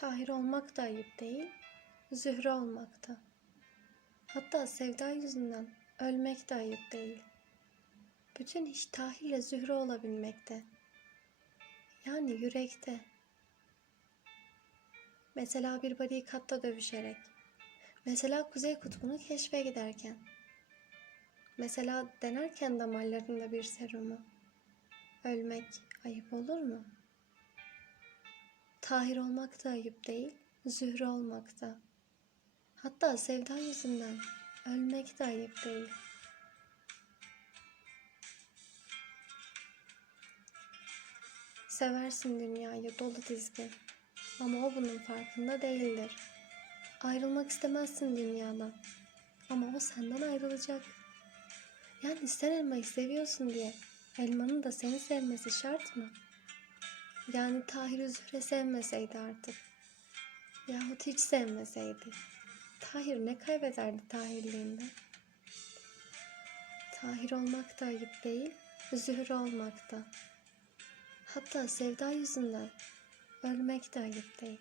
Tahir olmak da ayıp değil, zühre olmak da. Hatta sevda yüzünden ölmek de ayıp değil. Bütün iş Tahir'le zühre olabilmekte. Yani yürekte. Mesela bir barikatta dövüşerek. Mesela Kuzey Kutbu'nu keşfe giderken. Mesela denerken damarlarında bir serumu. Ölmek ayıp olur mu?'' Tahir olmak da ayıp değil, zühre olmak da. Hatta sevda yüzünden ölmek de ayıp değil. Seversin dünyayı dolu dizgin ama o bunun farkında değildir. Ayrılmak istemezsin dünyadan ama o senden ayrılacak. Yani sen elmayı seviyorsun diye elmanın da seni sevmesi şart mı?'' Yani Tahir Zühre sevmeseydi artık. Yahut hiç sevmeseydi. Tahir ne kaybederdi Tahirliğinden? Tahir olmak da ayıp değil, Zühre olmak da. Hatta sevda yüzünden ölmek de ayıp değil.